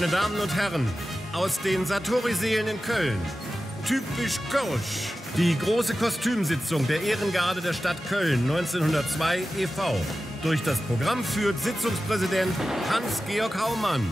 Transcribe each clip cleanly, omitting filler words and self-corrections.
Meine Damen und Herren, aus den Satori-Seelen in Köln, typisch Kölsch, die große Kostümsitzung der Ehrengarde der Stadt Köln 1902 e.V. Durch das Programm führt Sitzungspräsident Hans-Georg Haumann.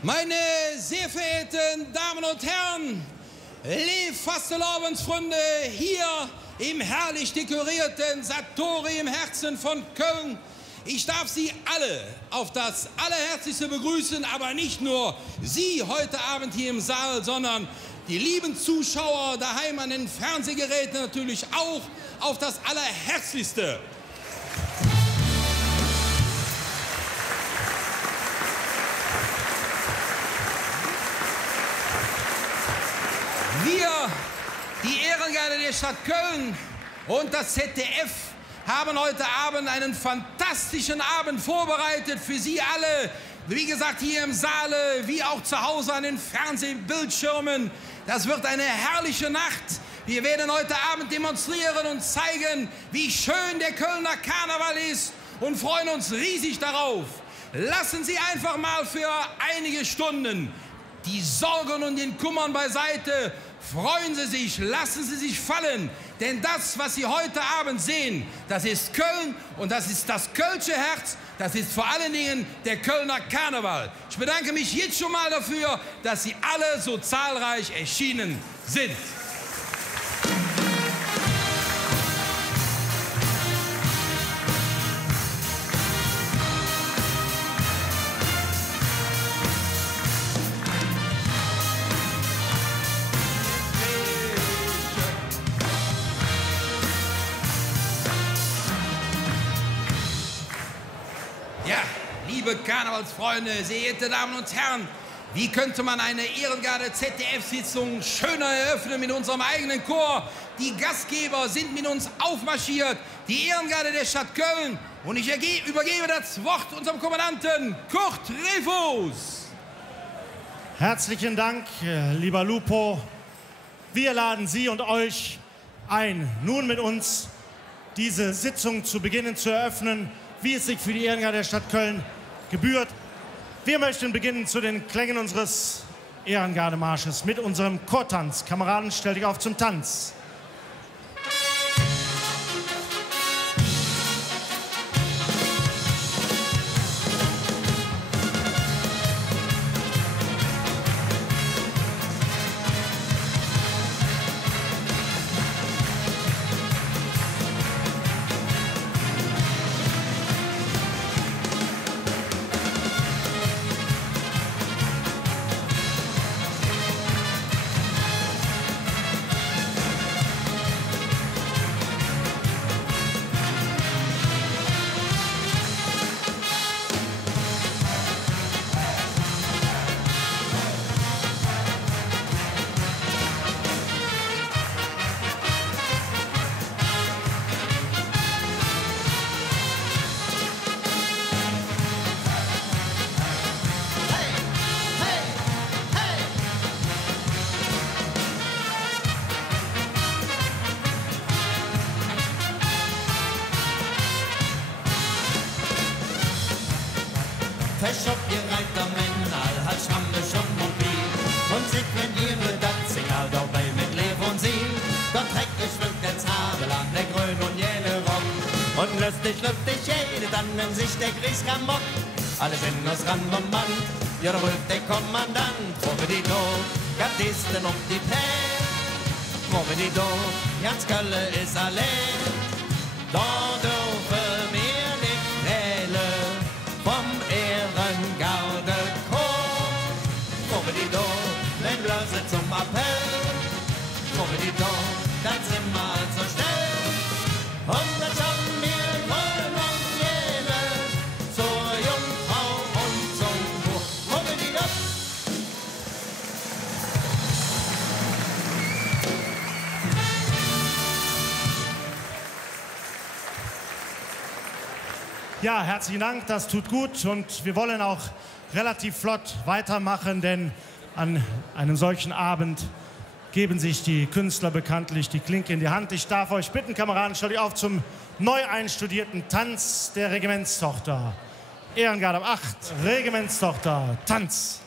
Meine sehr verehrten Damen und Herren, liebe Fastelavondsfreunde hier im herrlich dekorierten Satori im Herzen von Köln. Ich darf Sie alle auf das Allerherzlichste begrüßen, aber nicht nur Sie heute Abend hier im Saal, sondern die lieben Zuschauer daheim an den Fernsehgeräten natürlich auch auf das Allerherzlichste. Wir, die Ehrengarde der Stadt Köln und das ZDF, haben heute Abend einen fantastischen Abend vorbereitet für Sie alle. Wie gesagt, hier im Saale, wie auch zu Hause an den Fernsehbildschirmen. Das wird eine herrliche Nacht. Wir werden heute Abend demonstrieren und zeigen, wie schön der Kölner Karneval ist und freuen uns riesig darauf. Lassen Sie einfach mal für einige Stunden die Sorgen und den Kummern beiseite. Freuen Sie sich, lassen Sie sich fallen, denn das, was Sie heute Abend sehen, das ist Köln und das ist das Kölsche Herz, das ist vor allen Dingen der Kölner Karneval. Ich bedanke mich jetzt schon mal dafür, dass Sie alle so zahlreich erschienen sind. Ja, liebe Karnevalsfreunde, sehr geehrte Damen und Herren, wie könnte man eine Ehrengarde ZDF-Sitzung schöner eröffnen mit unserem eigenen Chor? Die Gastgeber sind mit uns aufmarschiert, die Ehrengarde der Stadt Köln. Und ich übergebe das Wort unserem Kommandanten Kurt Rehfuß. Herzlichen Dank, lieber Lupo. Wir laden Sie und euch ein, nun mit uns diese Sitzung zu beginnen, zu eröffnen, wie es sich für die Ehrengarde der Stadt Köln gebührt. Wir möchten beginnen zu den Klängen unseres Ehrengardemarsches mit unserem Chortanz. Kameraden, stellt dich auf zum Tanz. standen sich der Kriegskambock. Alle sind aus Rand und Band, ja, da ruft der Kommandant. Morbidito, Gardisten und die Pell. Morbidito, ganz Kölle ist allein. Da dürfen wir nicht wählen vom Ehrengarde-Korps. Morbidito, wenn Blöse zum Appell. Morbidito, dann sind wir also schnell. Und dann schauen wir wollen und jene zur Jungfrau und zum Buch. Morbidito. Ja, herzlichen Dank, das tut gut und wir wollen auch relativ flott weitermachen, denn an einem solchen Abend geben sich die Künstler bekanntlich die Klinke in die Hand. Ich darf euch bitten, Kameraden, stellt euch auf zum neu einstudierten Tanz der Regimentstochter. Ehrengarde 8, Regimentstochter, Tanz.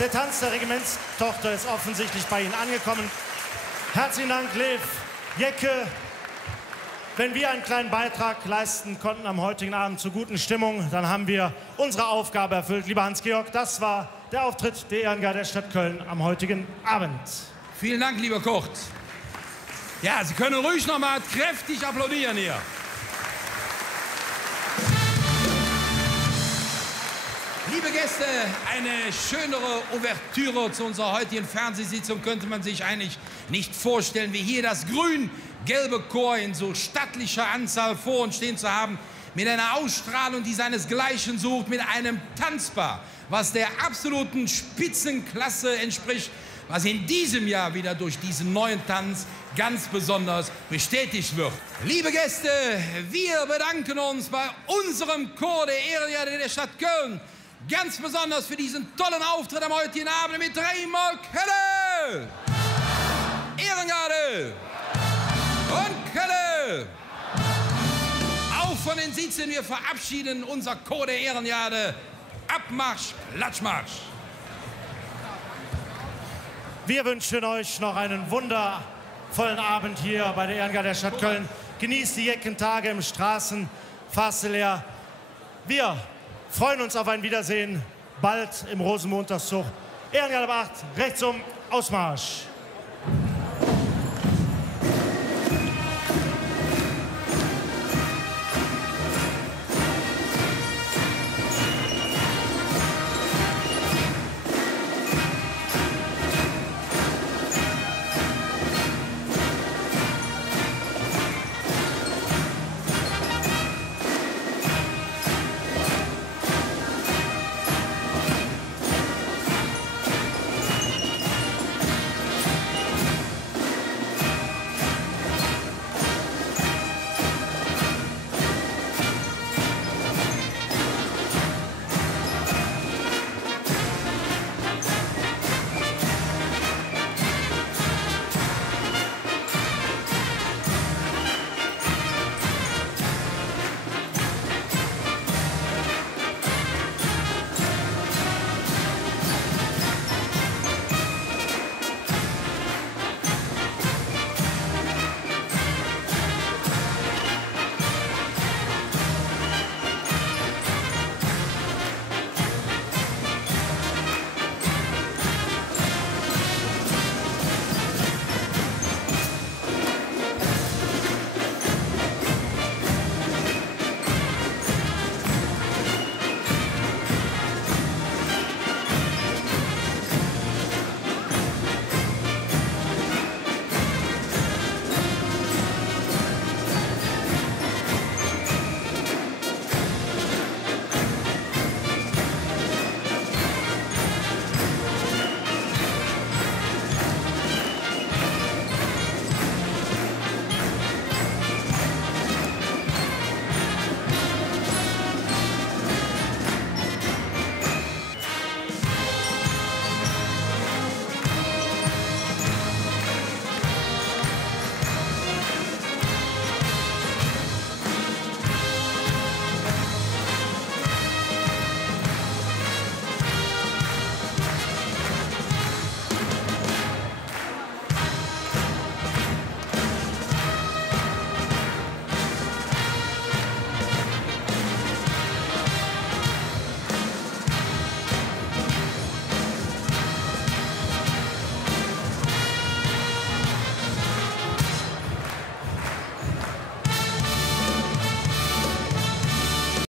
Der Tanz der Regimentstochter ist offensichtlich bei Ihnen angekommen. Herzlichen Dank, Lev, Jecke, Wenn wir einen kleinen Beitrag leisten konnten am heutigen Abend zur guten Stimmung, dann haben wir unsere Aufgabe erfüllt. Lieber Hans-Georg, das war der Auftritt der Ehrengarde der Stadt Köln am heutigen Abend. Vielen Dank, lieber Kurt. Ja, Sie können ruhig noch mal kräftig applaudieren hier. Liebe Gäste, eine schönere Ouvertüre zu unserer heutigen Fernsehsitzung könnte man sich eigentlich nicht vorstellen, wie hier das grün-gelbe Chor in so stattlicher Anzahl vor uns stehen zu haben, mit einer Ausstrahlung, die seinesgleichen sucht, mit einem Tanzpaar, was der absoluten Spitzenklasse entspricht, was in diesem Jahr wieder durch diesen neuen Tanz ganz besonders bestätigt wird. Liebe Gäste, wir bedanken uns bei unserem Chor der Ehrengarde der Stadt Köln ganz besonders für diesen tollen Auftritt am heutigen Abend mit dreimal Kölle, Ehrengarde und Kölle. Auch von den Sitzen, wir verabschieden unser Chor der Ehrengarde. Abmarsch, Klatschmarsch. Wir wünschen euch noch einen wundervollen Abend hier bei der Ehrengarde der Stadt Köln. Genießt die Jeckentage im Straßenfasseler. Wir freuen uns auf ein Wiedersehen bald im Rosenmontagszug. Ehrengarde 8, rechts um, Ausmarsch.